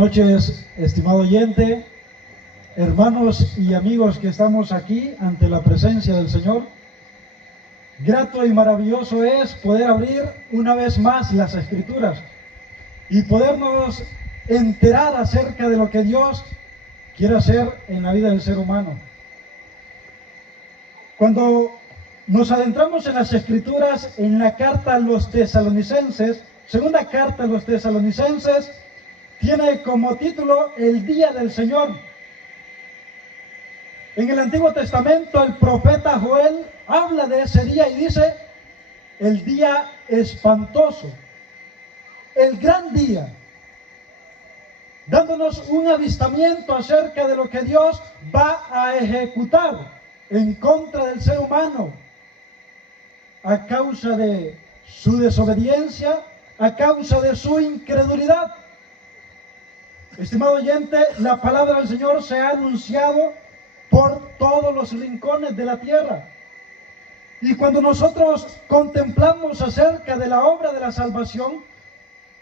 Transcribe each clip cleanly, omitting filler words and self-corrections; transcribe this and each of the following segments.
noches, estimado oyente, hermanos y amigos que estamos aquí ante la presencia del Señor. Grato y maravilloso es poder abrir una vez más las Escrituras y podernos enterar acerca de lo que Dios quiere hacer en la vida del ser humano. Cuando nos adentramos en las Escrituras, en la carta a los Tesalonicenses, segunda carta a los Tesalonicenses, tiene como título el Día del Señor. En el Antiguo Testamento el profeta Joel habla de ese día y dice: el día espantoso, el gran día, dándonos un avistamiento acerca de lo que Dios va a ejecutar en contra del ser humano a causa de su desobediencia, a causa de su incredulidad. Estimado oyente, la palabra del Señor se ha anunciado por todos los rincones de la tierra. Y cuando nosotros contemplamos acerca de la obra de la salvación,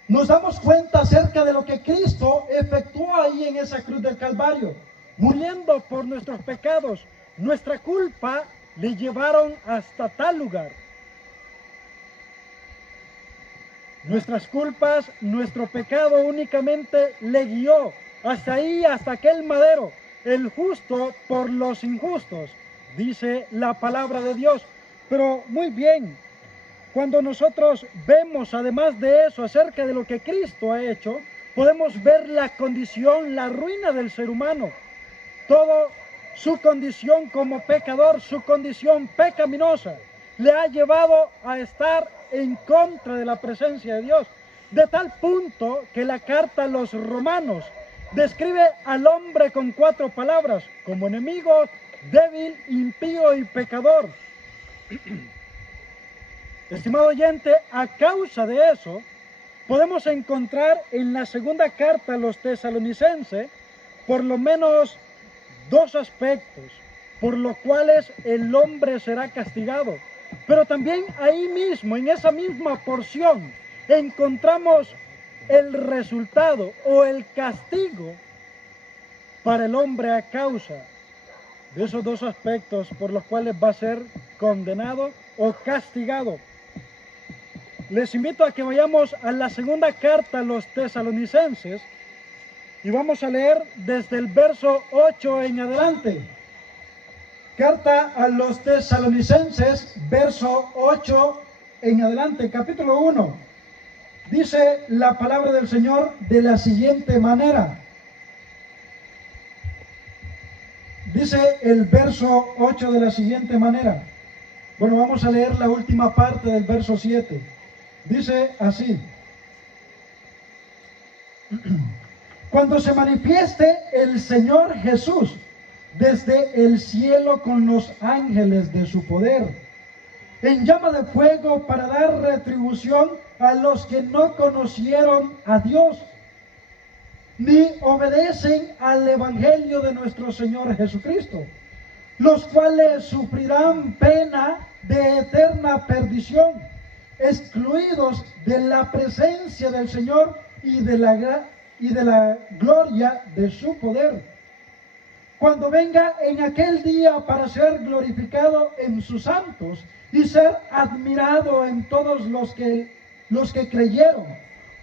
nos damos cuenta acerca de lo que Cristo efectuó ahí en esa cruz del Calvario, muriendo por nuestros pecados. Nuestra culpa le llevaron hasta tal lugar. Nuestras culpas, nuestro pecado únicamente le guió hasta ahí, hasta aquel madero. El justo por los injustos, dice la palabra de Dios. Pero muy bien, cuando nosotros vemos además de eso acerca de lo que Cristo ha hecho, podemos ver la condición, la ruina del ser humano. Todo su condición como pecador, su condición pecaminosa, le ha llevado a estar en contra de la presencia de Dios, de tal punto que la carta a los Romanos describe al hombre con 4 palabras: como enemigo, débil, impío y pecador. Estimado oyente, a causa de eso, podemos encontrar en la segunda carta a los Tesalonicenses por lo menos 2 aspectos por los cuales el hombre será castigado. Pero también ahí mismo, en esa misma porción, encontramos el resultado o el castigo para el hombre a causa de esos 2 aspectos por los cuales va a ser condenado o castigado. Les invito a que vayamos a la segunda carta a los Tesalonicenses y vamos a leer desde el verso 8 en adelante. Carta a los Tesalonicenses, verso 8 en adelante, capítulo 1. Dice la palabra del Señor de la siguiente manera. Dice el verso 8 de la siguiente manera. Bueno, vamos a leer la última parte del verso 7. Dice así: cuando se manifieste el Señor Jesús desde el cielo con los ángeles de su poder, en llama de fuego, para dar retribución a los que no conocieron a Dios, ni obedecen al Evangelio de nuestro Señor Jesucristo, los cuales sufrirán pena de eterna perdición, excluidos de la presencia del Señor y de la gloria de su poder, cuando venga en aquel día para ser glorificado en sus santos y ser admirado en todos los que creyeron,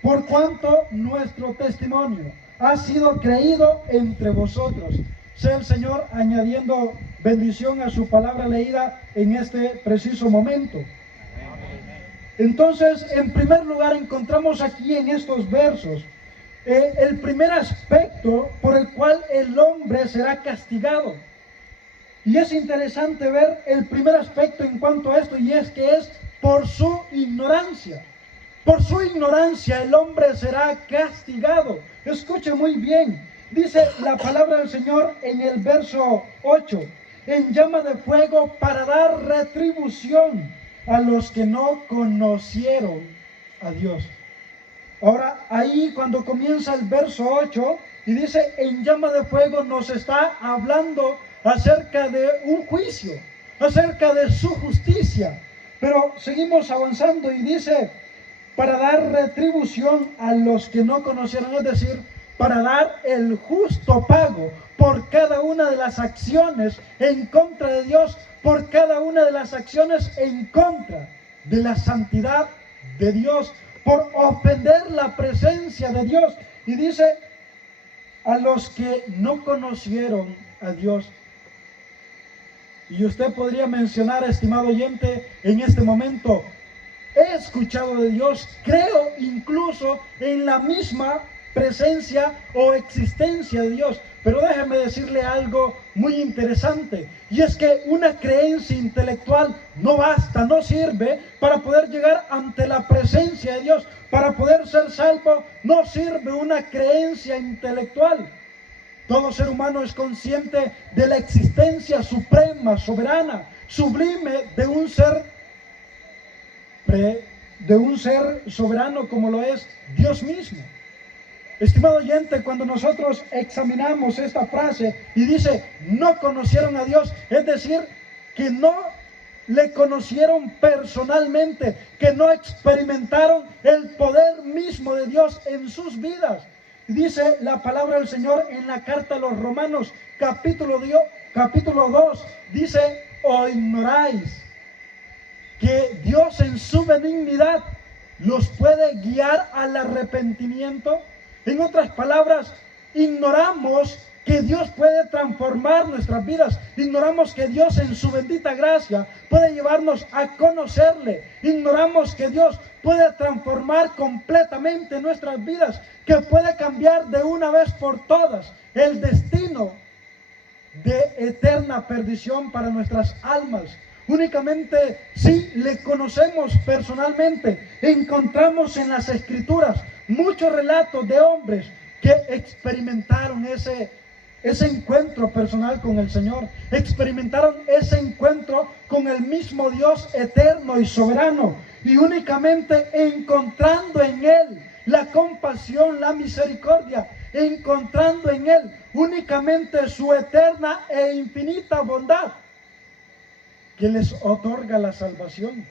por cuanto nuestro testimonio ha sido creído entre vosotros. Sea el Señor añadiendo bendición a su palabra leída en este preciso momento. Entonces, en primer lugar, encontramos aquí en estos versos el primer aspecto por el cual el hombre será castigado. Y es interesante ver el primer aspecto en cuanto a esto, y es que es por su ignorancia. Por su ignorancia el hombre será castigado. Escuche muy bien, dice la palabra del Señor en el verso 8: en llama de fuego, para dar retribución a los que no conocieron a Dios. Ahora, ahí cuando comienza el verso 8 y dice en llama de fuego, nos está hablando acerca de un juicio, acerca de su justicia. Pero seguimos avanzando y dice: para dar retribución a los que no conocieron, es decir, para dar el justo pago por cada una de las acciones en contra de Dios, por cada una de las acciones en contra de la santidad de Dios, por ofender la presencia de Dios. Y dice, a los que no conocieron a Dios. Y usted podría mencionar, estimado oyente, en este momento, he escuchado de Dios, creo incluso en la misma presencia o existencia de Dios. Pero déjeme decirle algo muy interesante, y es que una creencia intelectual no basta, no sirve para poder llegar ante la presencia de Dios. Para poder ser salvo no sirve una creencia intelectual. Todo ser humano es consciente de la existencia suprema, soberana, sublime de un ser soberano como lo es Dios mismo. Estimado oyente, cuando nosotros examinamos esta frase y dice, no conocieron a Dios, es decir, que no le conocieron personalmente, que no experimentaron el poder mismo de Dios en sus vidas. Dice la palabra del Señor en la carta a los Romanos, capítulo 2, dice, o ignoráis que Dios en su benignidad los puede guiar al arrepentimiento. En otras palabras, ignoramos que Dios puede transformar nuestras vidas. Ignoramos que Dios en su bendita gracia puede llevarnos a conocerle. Ignoramos que Dios puede transformar completamente nuestras vidas, que puede cambiar de una vez por todas el destino de eterna perdición para nuestras almas. Únicamente si le conocemos personalmente. Encontramos en las Escrituras muchos relatos de hombres que experimentaron ese encuentro personal con el Señor, experimentaron ese encuentro con el mismo Dios eterno y soberano, y únicamente encontrando en Él la compasión, la misericordia, encontrando en Él únicamente su eterna e infinita bondad, que les otorga la salvación.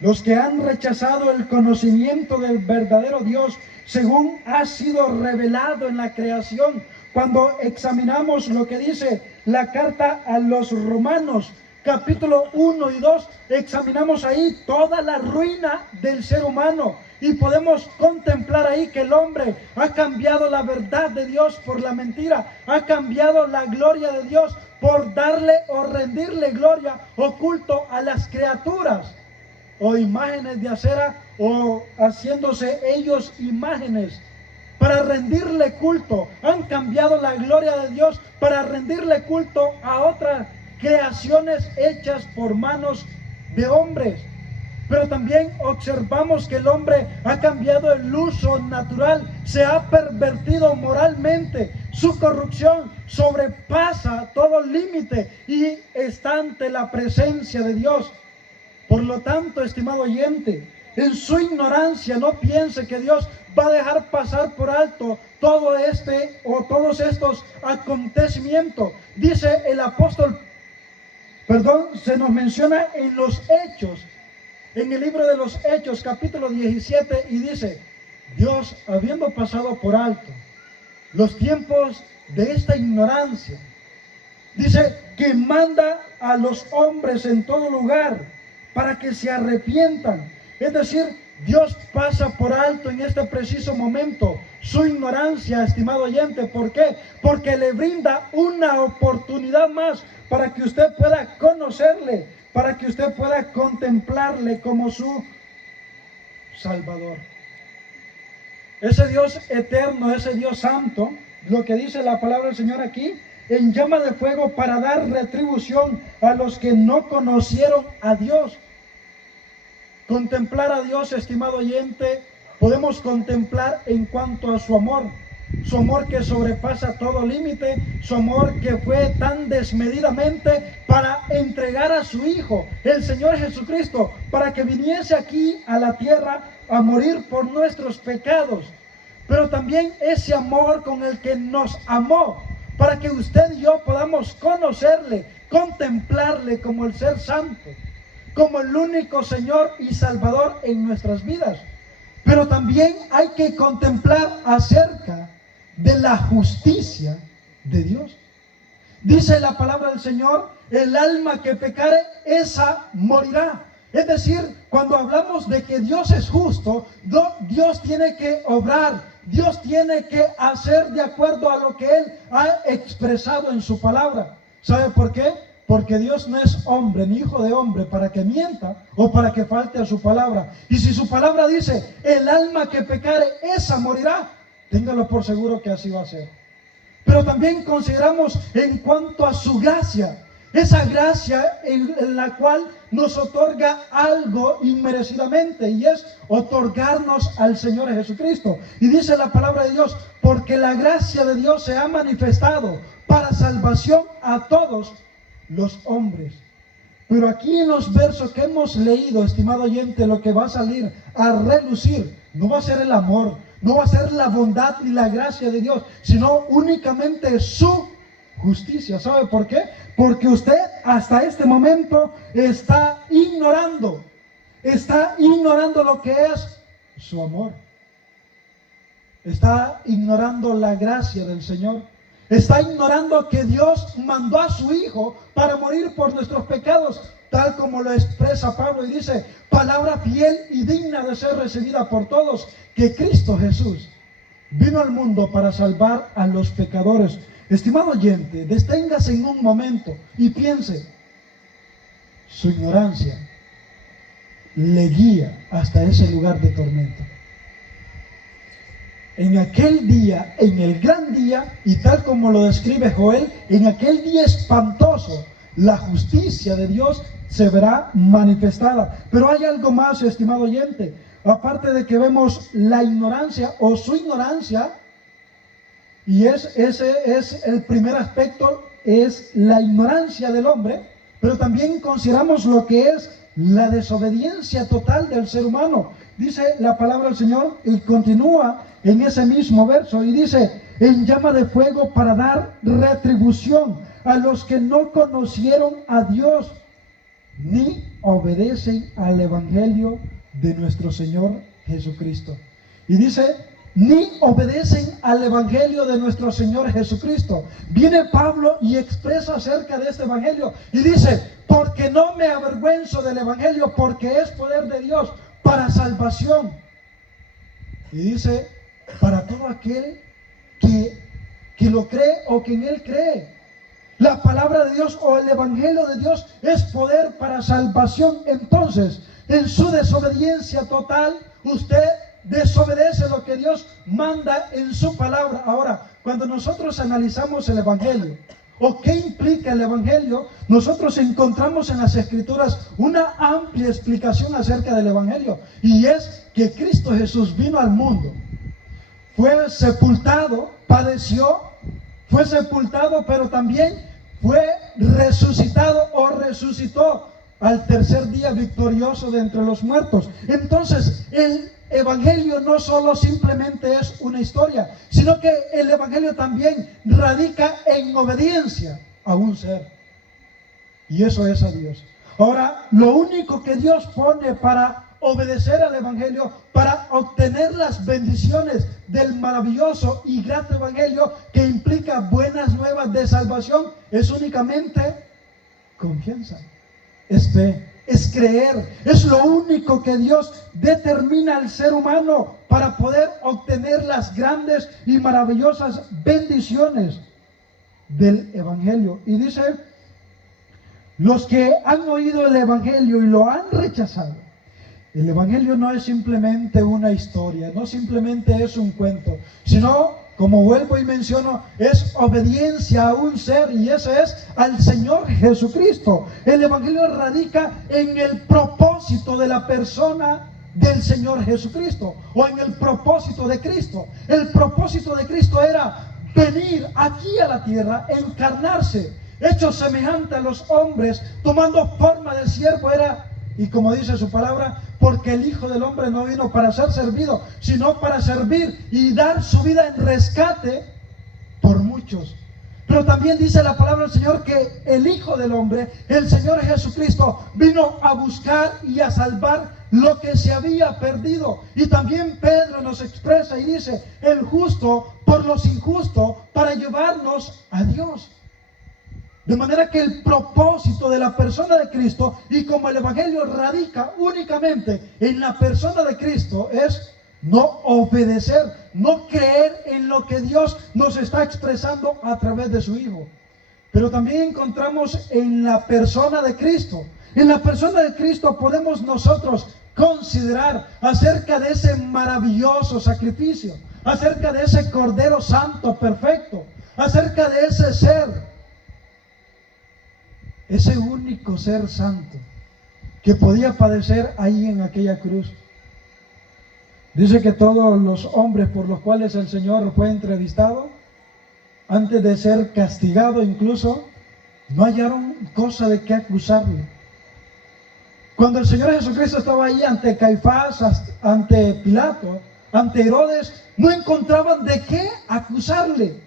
Los que han rechazado el conocimiento del verdadero Dios, según ha sido revelado en la creación. Cuando examinamos lo que dice la carta a los Romanos, capítulo 1 y 2, examinamos ahí toda la ruina del ser humano. Y podemos contemplar ahí que el hombre ha cambiado la verdad de Dios por la mentira, ha cambiado la gloria de Dios por darle o rendirle gloria o culto a las criaturas, o imágenes de acera, o haciéndose ellos imágenes para rendirle culto. Han cambiado la gloria de Dios para rendirle culto a otras creaciones hechas por manos de hombres. Pero también observamos que el hombre ha cambiado el uso natural, se ha pervertido moralmente. Su corrupción sobrepasa todo límite y está ante la presencia de Dios. Por lo tanto, estimado oyente, en su ignorancia no piense que Dios va a dejar pasar por alto todos estos acontecimientos. Dice el apóstol, se nos menciona en los Hechos, en el libro de los Hechos, capítulo 17, y dice, Dios, habiendo pasado por alto los tiempos de esta ignorancia, dice que manda a los hombres en todo lugar para que se arrepientan. Es decir, Dios pasa por alto en este preciso momento su ignorancia, estimado oyente. ¿Por qué? Porque le brinda una oportunidad más para que usted pueda conocerle, para que usted pueda contemplarle como su Salvador. Ese Dios eterno, ese Dios santo, lo que dice la palabra del Señor aquí, en llama de fuego para dar retribución a los que no conocieron a Dios. Contemplar a Dios, estimado oyente, podemos contemplar en cuanto a su amor que sobrepasa todo límite, su amor que fue tan desmedidamente para entregar a su Hijo, el Señor Jesucristo, para que viniese aquí a la tierra a morir por nuestros pecados. Pero también ese amor con el que nos amó, para que usted y yo podamos conocerle, contemplarle como el ser santo, como el único Señor y Salvador en nuestras vidas. Pero también hay que contemplar acerca de la justicia de Dios. Dice la palabra del Señor, el alma que pecare, esa morirá. Es decir, cuando hablamos de que Dios es justo, Dios tiene que obrar, Dios tiene que hacer de acuerdo a lo que Él ha expresado en su palabra. ¿Sabe por qué? Porque Dios no es hombre ni hijo de hombre para que mienta o para que falte a su palabra. Y si su palabra dice, el alma que pecare, esa morirá, téngalo por seguro que así va a ser. Pero también consideramos en cuanto a su gracia, esa gracia en la cual nos otorga algo inmerecidamente, y es otorgarnos al Señor Jesucristo. Y dice la palabra de Dios, porque la gracia de Dios se ha manifestado para salvación a todos los hombres. Pero aquí en los versos que hemos leído, estimado oyente, lo que va a salir a relucir no va a ser el amor, no va a ser la bondad ni la gracia de Dios, sino únicamente su justicia. ¿Sabe por qué? Porque usted hasta este momento está ignorando lo que es su amor. Está ignorando la gracia del Señor. Está ignorando que Dios mandó a su Hijo para morir por nuestros pecados, tal como lo expresa Pablo y dice, palabra fiel y digna de ser recibida por todos, que Cristo Jesús vino al mundo para salvar a los pecadores. Estimado oyente, deténgase en un momento y piense, su ignorancia le guía hasta ese lugar de tormento. En aquel día, en el gran día, y tal como lo describe Joel, en aquel día espantoso, la justicia de Dios se verá manifestada. Pero hay algo más, estimado oyente. Aparte de que vemos la ignorancia o su ignorancia, y ese es el primer aspecto, es la ignorancia del hombre, pero también consideramos lo que es la desobediencia total del ser humano. Dice la palabra del Señor y continúa en ese mismo verso y dice, en llama de fuego para dar retribución a los que no conocieron a Dios ni obedecen al evangelio de nuestro Señor Jesucristo. Y dice, ni obedecen al evangelio de nuestro Señor Jesucristo. Viene Pablo y expresa acerca de este evangelio y dice, porque no me avergüenzo del evangelio, porque es poder de Dios para salvación. Y dice, para todo aquel que lo cree o que en él cree. La palabra de Dios o el evangelio de Dios es poder para salvación. Entonces, en su desobediencia total, usted desobedece lo que Dios manda en su palabra. Ahora, cuando nosotros analizamos el evangelio o qué implica el evangelio, nosotros encontramos en las escrituras una amplia explicación acerca del evangelio, y es que Cristo Jesús vino al mundo, fue sepultado, padeció, fue sepultado, pero también fue resucitado o resucitó al tercer día victorioso de entre los muertos. Entonces, el evangelio no solo simplemente es una historia, sino que el evangelio también radica en obediencia a un ser, y eso es a Dios. Ahora, lo único que Dios pone para obedecer al evangelio, para obtener las bendiciones del maravilloso y grato evangelio que implica buenas nuevas de salvación, es únicamente confianza, es fe, es creer. Es lo único que Dios determina al ser humano para poder obtener las grandes y maravillosas bendiciones del evangelio. Y dice, los que han oído el evangelio y lo han rechazado. El evangelio no es simplemente una historia, no simplemente es un cuento, sino, como vuelvo y menciono, es obediencia a un ser, y ese es al Señor Jesucristo. El evangelio radica en el propósito de la persona del Señor Jesucristo, o en el propósito de Cristo. El propósito de Cristo era venir aquí a la tierra, encarnarse, hecho semejante a los hombres, tomando forma de siervo, y como dice su palabra, porque el Hijo del Hombre no vino para ser servido, sino para servir y dar su vida en rescate por muchos. Pero también dice la palabra del Señor que el Hijo del Hombre, el Señor Jesucristo, vino a buscar y a salvar lo que se había perdido. Y también Pedro nos expresa y dice, el justo por los injustos para llevarnos a Dios. De manera que el propósito de la persona de Cristo, y como el Evangelio radica únicamente en la persona de Cristo, es no obedecer, no creer en lo que Dios nos está expresando a través de su Hijo. Pero también encontramos en la persona de Cristo. En la persona de Cristo podemos nosotros considerar acerca de ese maravilloso sacrificio, acerca de ese Cordero Santo perfecto, acerca de ese ser, ese único ser santo que podía padecer ahí en aquella cruz. Dice que todos los hombres por los cuales el Señor fue entrevistado, antes de ser castigado incluso, no hallaron cosa de qué acusarle. Cuando el Señor Jesucristo estaba ahí ante Caifás, ante Pilato, ante Herodes, no encontraban de qué acusarle.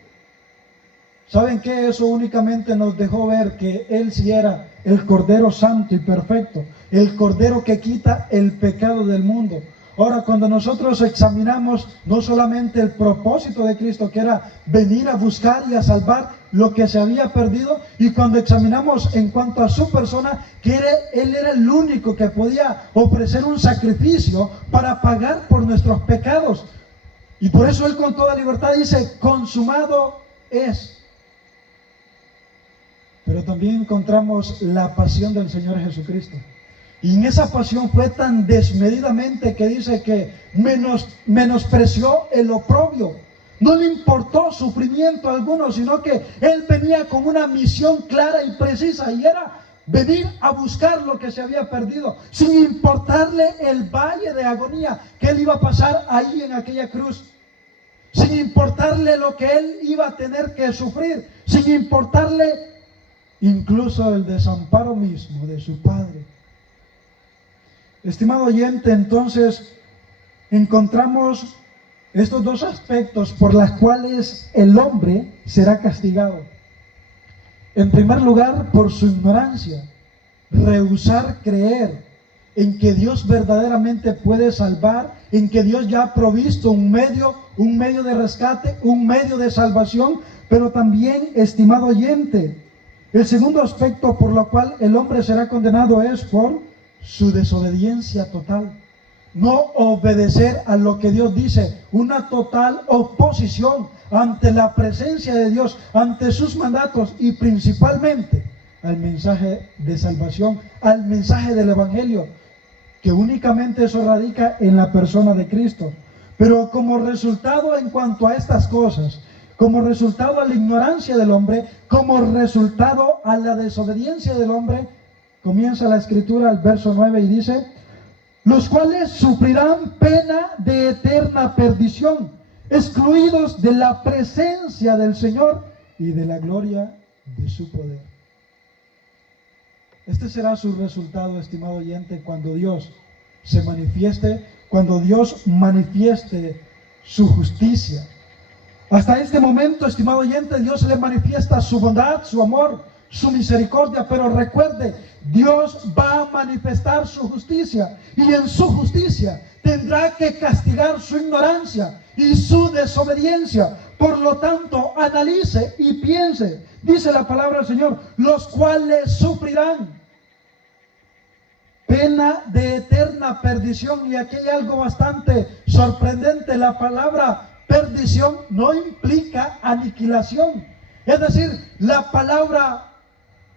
¿Saben qué? Eso únicamente nos dejó ver que Él sí era el Cordero Santo y perfecto, el Cordero que quita el pecado del mundo. Ahora, cuando nosotros examinamos no solamente el propósito de Cristo, que era venir a buscar y a salvar lo que se había perdido, y cuando examinamos en cuanto a su persona, que Él era el único que podía ofrecer un sacrificio para pagar por nuestros pecados. Y por eso Él con toda libertad dice, consumado es. Pero también encontramos la pasión del Señor Jesucristo. Y en esa pasión fue tan desmedidamente que dice que menospreció el oprobio. No le importó sufrimiento alguno, sino que Él venía con una misión clara y precisa, y era venir a buscar lo que se había perdido, sin importarle el valle de agonía que Él iba a pasar ahí en aquella cruz, sin importarle lo que Él iba a tener que sufrir, sin importarle incluso el desamparo mismo de su Padre. Estimado oyente, entonces encontramos estos dos aspectos por los cuales el hombre será castigado. En primer lugar, por su ignorancia, rehusar creer en que Dios verdaderamente puede salvar, en que Dios ya ha provisto un medio de rescate, un medio de salvación. Pero también, estimado oyente, el segundo aspecto por lo cual el hombre será condenado es por su desobediencia total. No obedecer a lo que Dios dice, una total oposición ante la presencia de Dios, ante sus mandatos y principalmente al mensaje de salvación, al mensaje del Evangelio, que únicamente eso radica en la persona de Cristo. Pero como resultado en cuanto a estas cosas, como resultado a la ignorancia del hombre, como resultado a la desobediencia del hombre, comienza la escritura al verso 9 y dice, los cuales sufrirán pena de eterna perdición, excluidos de la presencia del Señor y de la gloria de su poder. Este será su resultado, estimado oyente, cuando Dios se manifieste, cuando Dios manifieste su justicia. Hasta este momento, estimado oyente, Dios le manifiesta su bondad, su amor, su misericordia, pero recuerde, Dios va a manifestar su justicia, y en su justicia tendrá que castigar su ignorancia y su desobediencia. Por lo tanto, analice y piense, dice la palabra del Señor, los cuales sufrirán pena de eterna perdición. Y aquí hay algo bastante sorprendente: la palabra perdición no implica aniquilación. Es decir, la palabra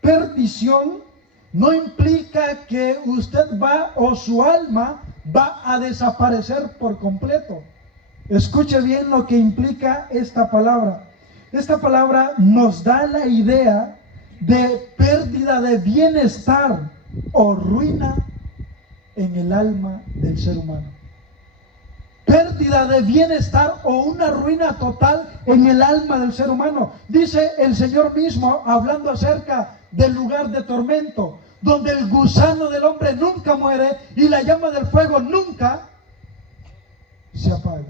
perdición no implica que usted va o su alma va a desaparecer por completo. Escuche bien lo que implica esta palabra. Esta palabra nos da la idea de pérdida de bienestar o ruina en el alma del ser humano. Pérdida de bienestar o una ruina total en el alma del ser humano. Dice el Señor mismo, hablando acerca del lugar de tormento, donde el gusano del hombre nunca muere y la llama del fuego nunca se apaga.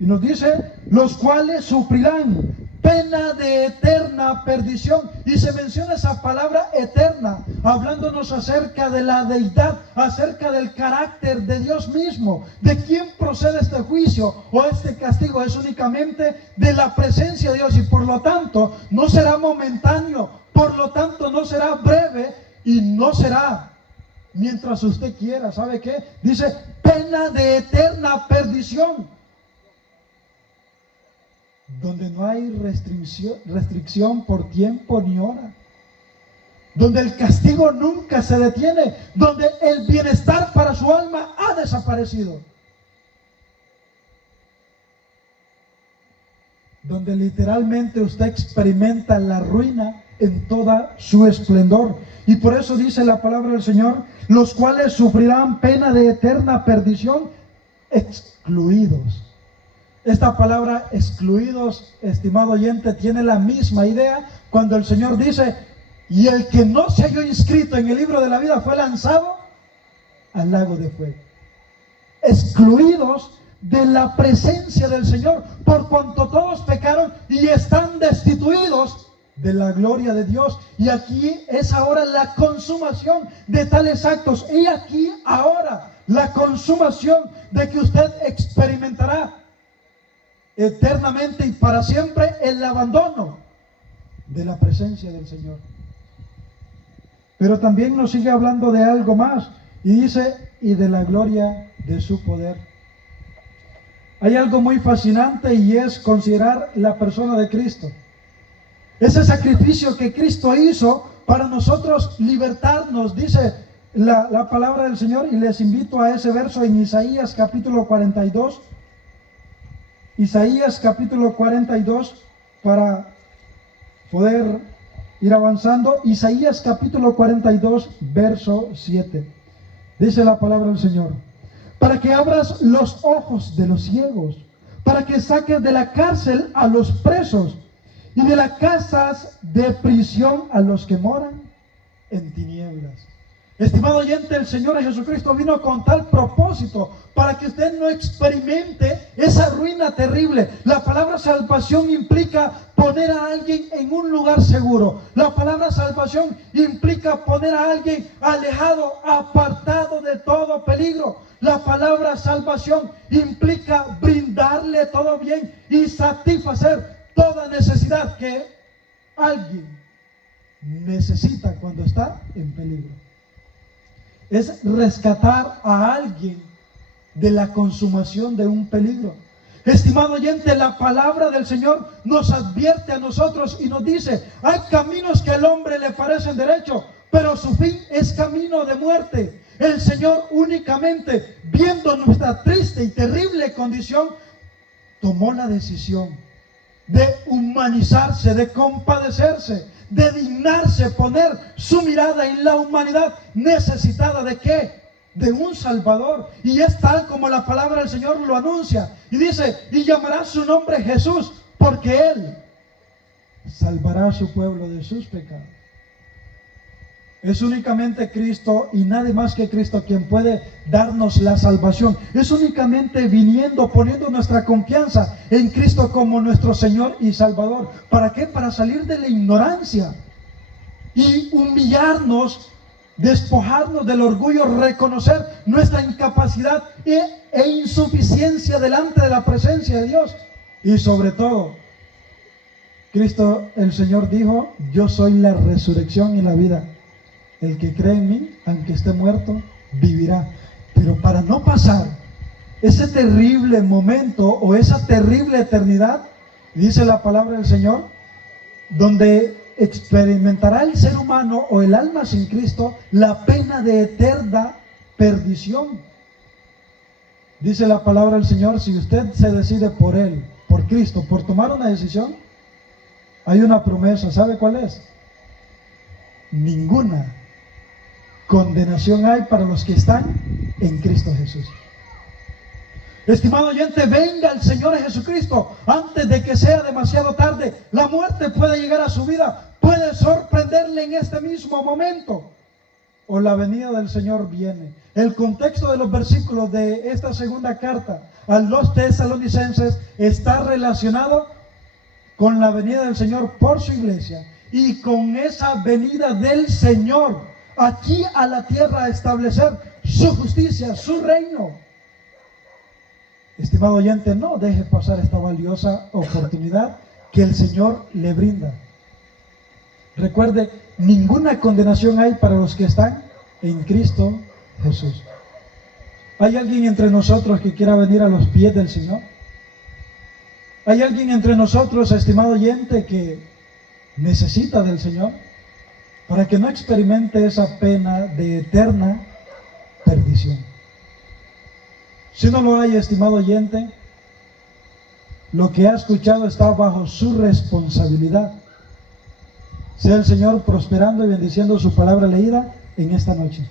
Y nos dice, los cuales sufrirán pena de eterna perdición. Y se menciona esa palabra eterna, hablándonos acerca de la deidad, acerca del carácter de Dios mismo. ¿De quién procede este juicio o este castigo? Es únicamente de la presencia de Dios, y por lo tanto no será momentáneo, por lo tanto no será breve, y no será mientras usted quiera. ¿Sabe qué? Dice pena de eterna perdición, donde no hay restricción por tiempo ni hora, donde el castigo nunca se detiene, donde el bienestar para su alma ha desaparecido, donde literalmente usted experimenta la ruina en toda su esplendor. Y por eso dice la palabra del Señor, los cuales sufrirán pena de eterna perdición, excluidos. Esta palabra excluidos, estimado oyente, tiene la misma idea cuando el Señor dice, y el que no se halló inscrito en el libro de la vida fue lanzado al lago de fuego. Excluidos de la presencia del Señor, por cuanto todos pecaron y están destituidos de la gloria de Dios. Y aquí es ahora la consumación de tales actos. Y aquí ahora la consumación de que usted experimentará eternamente y para siempre el abandono de la presencia del Señor. Pero también nos sigue hablando de algo más, y dice, y de la gloria de su poder. Hay algo muy fascinante, y es considerar la persona de Cristo. Ese sacrificio que Cristo hizo para nosotros libertarnos, dice la palabra del Señor, y les invito a ese verso en Isaías capítulo 42. Isaías capítulo 42, para poder ir avanzando. Isaías capítulo 42, verso 7. Dice la palabra del Señor: para que abras los ojos de los ciegos, para que saques de la cárcel a los presos, y de las casas de prisión a los que moran en tinieblas. Estimado oyente, el Señor Jesucristo vino con tal propósito, para que usted no experimente esa ruina terrible. La palabra salvación implica poner a alguien en un lugar seguro. La palabra salvación implica poner a alguien alejado, apartado de todo peligro. La palabra salvación implica brindarle todo bien y satisfacer toda necesidad que alguien necesita cuando está en peligro. Es rescatar a alguien de la consumación de un peligro. Estimado oyente, la palabra del Señor nos advierte a nosotros y nos dice: hay caminos que al hombre le parecen derechos, pero su fin es camino de muerte. El Señor, únicamente viendo nuestra triste y terrible condición, tomó la decisión de humanizarse, de compadecerse, de dignarse, poner su mirada en la humanidad necesitada de ¿qué? De un Salvador. Y es tal como la palabra del Señor lo anuncia, y dice: y llamará su nombre Jesús, porque Él salvará a su pueblo de sus pecados. Es únicamente Cristo y nadie más que Cristo quien puede darnos la salvación. Es únicamente viniendo, poniendo nuestra confianza en Cristo como nuestro Señor y Salvador. ¿Para qué? Para salir de la ignorancia y humillarnos, despojarnos del orgullo, reconocer nuestra incapacidad e insuficiencia delante de la presencia de Dios. Y sobre todo, Cristo el Señor dijo: yo soy la resurrección y la vida. El que cree en mí, aunque esté muerto, vivirá. Pero para no pasar ese terrible momento o esa terrible eternidad, dice la palabra del Señor, donde experimentará el ser humano o el alma sin Cristo la pena de eterna perdición. Dice la palabra del Señor: si usted se decide por Él, por Cristo, por tomar una decisión, hay una promesa. ¿Sabe cuál es? Ninguna condenación hay para los que están en Cristo Jesús. Estimado oyente, venga el Señor Jesucristo antes de que sea demasiado tarde. La muerte puede llegar a su vida, puede sorprenderle en este mismo momento, o la venida del Señor viene. El contexto de los versículos de esta segunda carta a los tesalonicenses está relacionado con la venida del Señor por su iglesia y con esa venida del Señor aquí a la tierra a establecer su justicia, su reino. Estimado oyente, no deje pasar esta valiosa oportunidad que el Señor le brinda. Recuerde, ninguna condenación hay para los que están en Cristo Jesús. ¿Hay alguien entre nosotros que quiera venir a los pies del Señor? ¿Hay alguien entre nosotros, estimado oyente, que necesita del Señor para que no experimente esa pena de eterna perdición? Si no lo hay, estimado oyente, lo que ha escuchado está bajo su responsabilidad. Sea el Señor prosperando y bendiciendo su palabra leída en esta noche.